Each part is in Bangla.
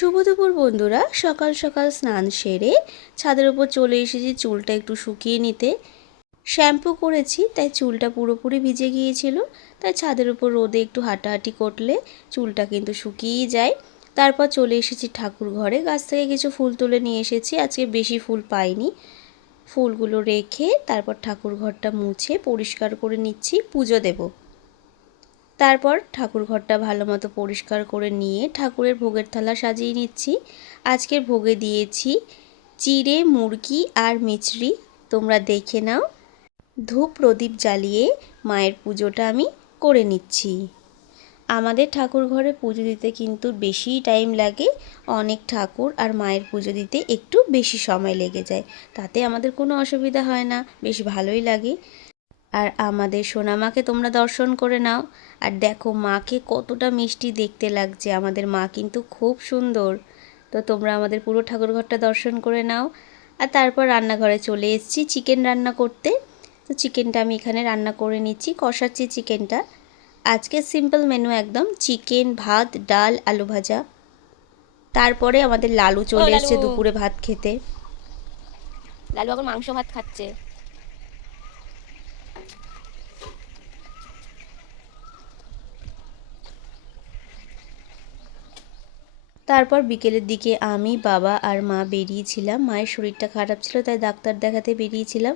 শুভ দুপুর বন্ধুরা, সকাল সকাল স্নান সেরে ছাদের উপর চলে এসেছি চুলটা একটু শুকিয়ে নিতে। শ্যাম্পু করেছি তাই চুলটা পুরোপুরি ভিজে গিয়েছিল, তাই ছাদের উপর রোদে একটু হাঁটাহাঁটি করলে চুলটা কিন্তু শুকিয়েই যায়। তারপর চলে এসেছি ঠাকুর ঘরে, গাছ থেকে কিছু ফুল তুলে নিয়ে এসেছি। আজকে বেশি ফুল পাইনি, ফুলগুলো রেখে তারপর ঠাকুর ঘরটা মুছে পরিষ্কার করে নিচ্ছি, পুজো দেব। তারপর ঠাকুর ঘরটা ভালো মতো পরিষ্কার করে নিয়ে ঠাকুরের ভোগের থালা সাজিয়ে নিচ্ছি। আজকের ভোগে দিয়েছি চিড়ে, মুরগি আর মিছরি, তোমরা দেখে নাও। ধূপ প্রদীপ জ্বালিয়ে মায়ের পুজোটা আমি করে নিচ্ছি। আমাদের ঠাকুর ঘরে পুজো দিতে কিন্তু বেশি টাইম লাগে, অনেক ঠাকুর আর মায়ের পুজো দিতে একটু বেশি সময় লেগে যায়, তাতে আমাদের কোনো অসুবিধা হয় না, বেশ ভালোই লাগে। আর আমাদের সোনামাকে তোমরা দর্শন করে নাও। আর দেখো মাকে কতটা মিষ্টি দেখতে লাগছে, আমাদের মা কিন্তু খুব সুন্দর। তো তোমরা আমাদের পুরো ঠাকুরঘরটা দর্শন করে নাও। আর তারপর রান্নাঘরে চলে এসেছি চিকেন রান্না করতে। তো চিকেনটা আমি এখানে রান্না করে নিচ্ছি, কষাচ্ছি চিকেনটা। আজকে সিম্পল মেনু একদম, চিকেন, ভাত, ডাল, আলু ভাজা। তারপরে আমাদের লালু ও চলে লালু, এসেছে দুপুরে ভাত খেতে। লালু এখন মাংস ভাত খাচ্ছে। তারপর বিকেলের দিকে আমি, বাবা আর মা বেরিয়েছিলাম। মায়ের শরীরটা খারাপ ছিল তাই ডাক্তার দেখাতে বেরিয়েছিলাম।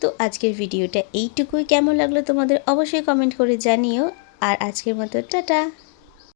তো আজকের ভিডিওটা এইটুকুই। কেমন লাগলো তোমাদের অবশ্যই কমেন্ট করে জানিও। আর আজকের মতো টাটা।